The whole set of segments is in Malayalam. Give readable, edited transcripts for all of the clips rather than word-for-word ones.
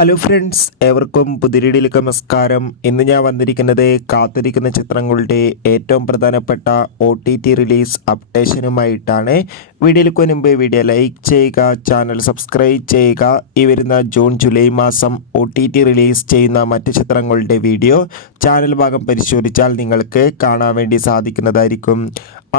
ഹലോ ഫ്രണ്ട്സ്, ഏവർക്കും പുതിരിടിയിലേക്ക് നമസ്കാരം. ഇന്ന് ഞാൻ വന്നിരിക്കുന്നത് കാത്തിരിക്കുന്ന ചിത്രങ്ങളുടെ ഏറ്റവും പ്രധാനപ്പെട്ട OTT റിലീസ് അപ്ഡേഷനുമായിട്ടാണ്. വീഡിയോയിലേക്ക് മുൻപ് വീഡിയോ ലൈക്ക് ചെയ്യുക, ചാനൽ സബ്സ്ക്രൈബ് ചെയ്യുക. ഈ വരുന്ന ജൂൺ ജൂലൈ മാസം OTT റിലീസ് ചെയ്യുന്ന മറ്റ് ചിത്രങ്ങളുടെ വീഡിയോ ചാനൽ ഭാഗം പരിശോധിച്ചാൽ നിങ്ങൾക്ക് കാണാൻ വേണ്ടി സാധിക്കുന്നതായിരിക്കും.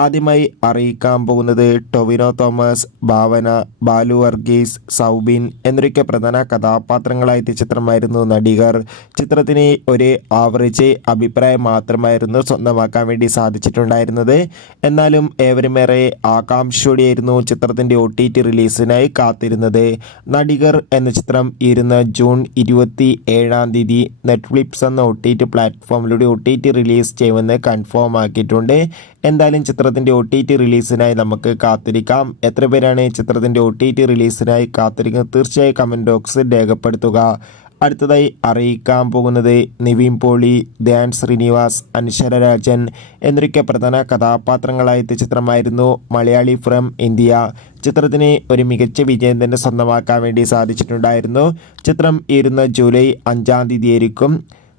ആദ്യമായി അറിയിക്കാൻ പോകുന്നത് ടൊവിനോ തോമസ്, ഭാവന, ബാലു വർഗീസ്, സൗബിൻ എന്നൊക്കെ പ്രധാന കഥാപാത്രങ്ങളായ ചിത്രമായിരുന്നു നടികർ. ചിത്രത്തിന് ഒരു ആവറേജ് അഭിപ്രായം മാത്രമായിരുന്നു സ്വന്തമാക്കാൻ വേണ്ടി സാധിച്ചിട്ടുണ്ടായിരുന്നത്. എന്നാലും ഏവരുമേറെ ആകാംക്ഷയോടെയായിരുന്നു ചിത്രത്തിൻ്റെ OTT റിലീസിനായി കാത്തിരുന്നത്. നടികർ എന്ന ചിത്രം ഇരുന്ന ജൂൺ 27 നെറ്റ്ഫ്ലിക്സ് എന്ന OTT പ്ലാറ്റ്ഫോമിലൂടെ OTT റിലീസ് ചെയ്യുമെന്ന് കൺഫേം ആക്കിയിട്ടുണ്ട്. എന്തായാലും ചിത്രത്തിൻ്റെ OTT റിലീസിനായി നമുക്ക് കാത്തിരിക്കാം. എത്ര പേരാണ് ചിത്രത്തിൻ്റെ OTT റിലീസിനായി കാത്തിരിക്കുന്നത്? തീർച്ചയായും കമൻറ്റ് ബോക്സിൽ രേഖപ്പെടുത്തുക. അടുത്തതായി അറിയിക്കാൻ പോകുന്നത് നിവിൻ പോളി, ധ്യാൻ ശ്രീനിവാസ്, അനശ്വര രാജൻ എന്നൊക്കെ പ്രധാന കഥാപാത്രങ്ങളായ ചിത്രമായിരുന്നു മലയാളി ഫ്രം ഇന്ത്യ. ചിത്രത്തിന് ഒരു മികച്ച വിജയം തന്നെ സ്വന്തമാക്കാൻ വേണ്ടി സാധിച്ചിട്ടുണ്ടായിരുന്നു. ചിത്രം ഇരുന്ന ജൂലൈ 5 ആയിരിക്കും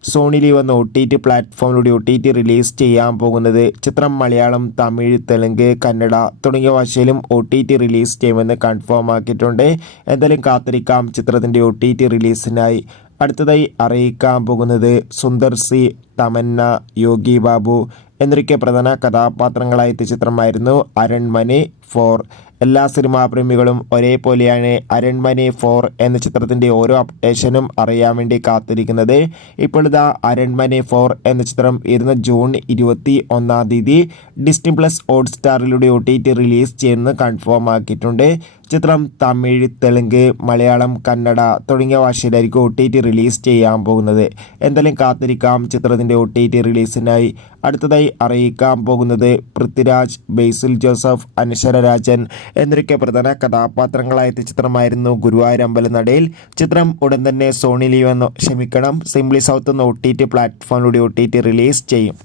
സോണി ലീവ് എന്ന OTT പ്ലാറ്റ്ഫോമിലൂടെ OTT റിലീസ് ചെയ്യാൻ പോകുന്നത്. ചിത്രം മലയാളം, തമിഴ്, തെലുങ്ക്, കന്നഡ തുടങ്ങിയ ഭാഷയിലും OTT റിലീസ് ചെയ്യുമെന്ന് കൺഫേം ആക്കിയിട്ടുണ്ട്. എന്തായാലും കാത്തിരിക്കാം ചിത്രത്തിൻ്റെ OTT റിലീസിനായി. അടുത്തതായി അറിയിക്കാൻ പോകുന്നത് സുന്ദർ സി, തമന്ന, യോഗി ബാബു എന്നൊക്കെ പ്രധാന കഥാപാത്രങ്ങളായ ചിത്രമായിരുന്നു അരൺമനെ 4. എല്ലാ സിനിമാ പ്രേമികളും ഒരേപോലെയാണ് അരൺമനെ 4 എന്ന ചിത്രത്തിൻ്റെ ഓരോ അപ്ഡേഷനും അറിയാൻ വേണ്ടി കാത്തിരിക്കുന്നത്. ഇപ്പോൾ ഇതാ അരൺമനെ 4 എന്ന ചിത്രം ഇരുന്ന ജൂൺ 21 ഡിസ്നി പ്ലസ് ഹോട്ട്സ്റ്റാറിലൂടെ OTT റിലീസ് ചെയ്യുന്നത് കൺഫേം ആക്കിയിട്ടുണ്ട്. ചിത്രം തമിഴ്, തെലുങ്ക്, മലയാളം, കന്നഡ തുടങ്ങിയ ഭാഷയിലായിരിക്കും OTT റിലീസ് ചെയ്യാൻ പോകുന്നത്. എന്തായാലും കാത്തിരിക്കാം ചിത്രത്തിൻ്റെ OTT റിലീസിനായി. അടുത്തതായി അറിയിക്കാൻ പോകുന്നത് പൃഥ്വിരാജ്, ബേസിൽ ജോസഫ്, അനശ്വര രാജൻ എന്നൊക്കെ പ്രധാന കഥാപാത്രങ്ങളായ ചിത്രമായിരുന്നു ഗുരുവായൂർ അമ്പലനടയിൽ. ചിത്രം ഉടൻ തന്നെ സോണി ലീവ് സിംപ്ലി സൗത്ത് എന്ന OTT പ്ലാറ്റ്ഫോമിലൂടെ OTT റിലീസ് ചെയ്യും.